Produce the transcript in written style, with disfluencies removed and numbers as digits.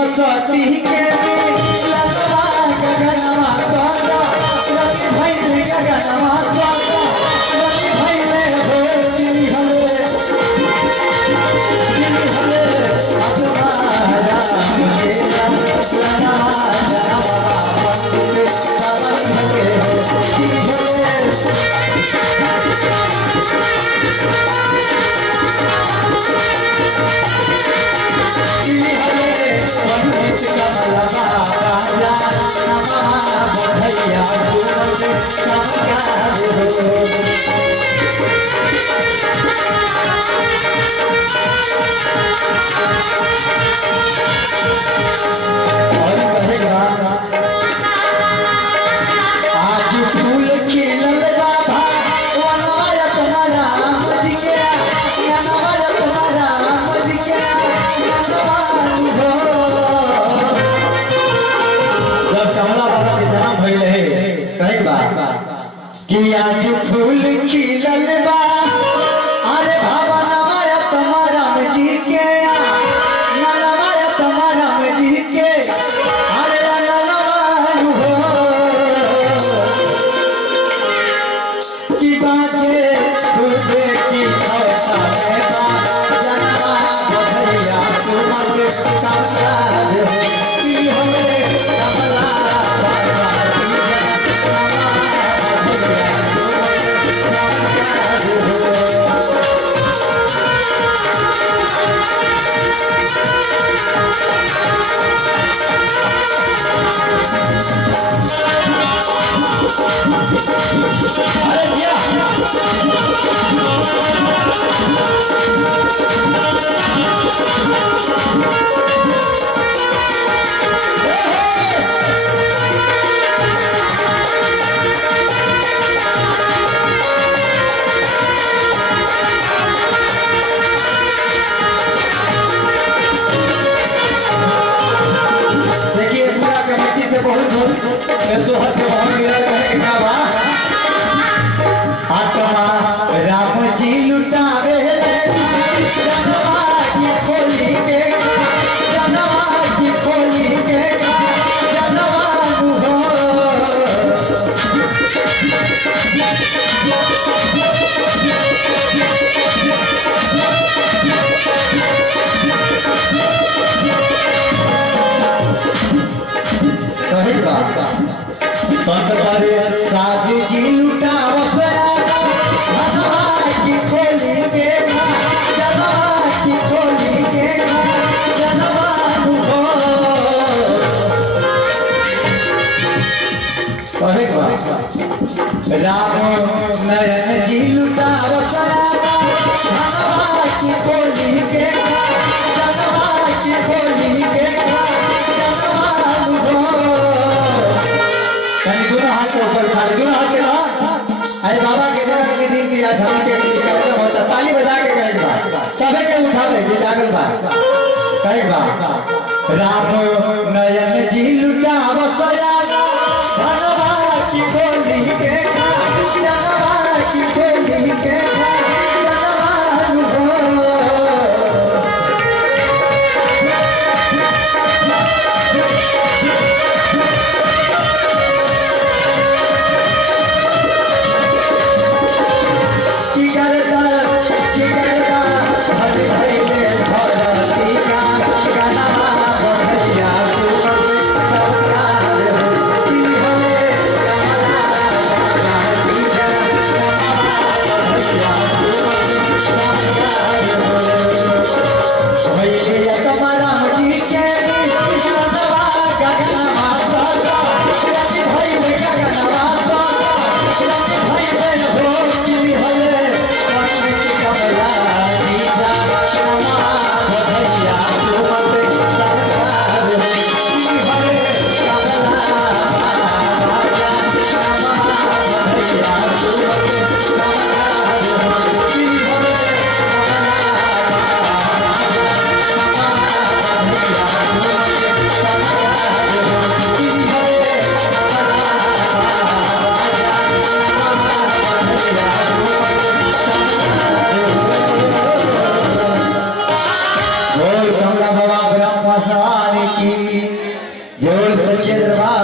सरस्वती के ललवा गगनवा सोना रति भइले गगनवा सोना रति भइले हो दिली हले तुम्हारा मेरा ललवा जनवा पंडित कमल के दिली हले पंडित कमल राजा नमः बधैया आज फूल खिलल बाबा वनवायत राम जी के वनवायत राम जी के जब कमला बाबा के जन्म भइल है कहे बात कि आज फूल खिलल बा अरे बाबा नवायत राम जी के नवायत राम जी के अरे की बातें खुदे की छौसा में जनवा बधैया सुमन संसार की हमें कमला बाबा की जनवा बधैया अरे क्या देखिए पूरा कमेटी से बहुत सोहर से बहुत मिला कहे का बा आत्मा राम जी लुटावे जनवा की खोली के जनवा की खोली के जनवा हो कहे बात संतरे साधु जी लुटावस जनवा की खोली के जनवा की खोली के जनवा हो कहे बात राम नयन जी लुटावस जनवा की खोली के जनवा की खोली के जनवा हो दोनों हाथ के ऊपर उठा ले दोनों हाथ के ना अरे बाबा के जन्म के दिन की या धर्म के कार्यक्रम होता ताली बजा के कहे बात सबे के उठा ले जे जागल बा कहे बात राम नयन जी लुटावस जनवा की खोली के जनवा की खोली के जनवा हो भगवान की, जय सच्चे दरबार